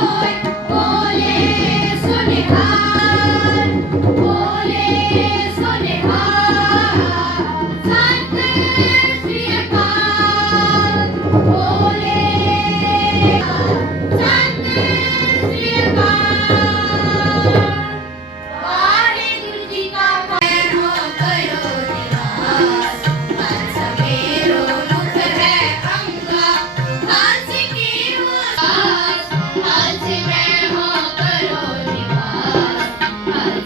Boy, boy.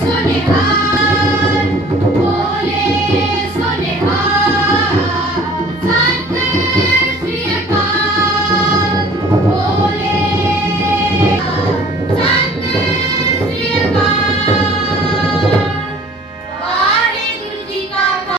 Sonihan, Ole Sonihan.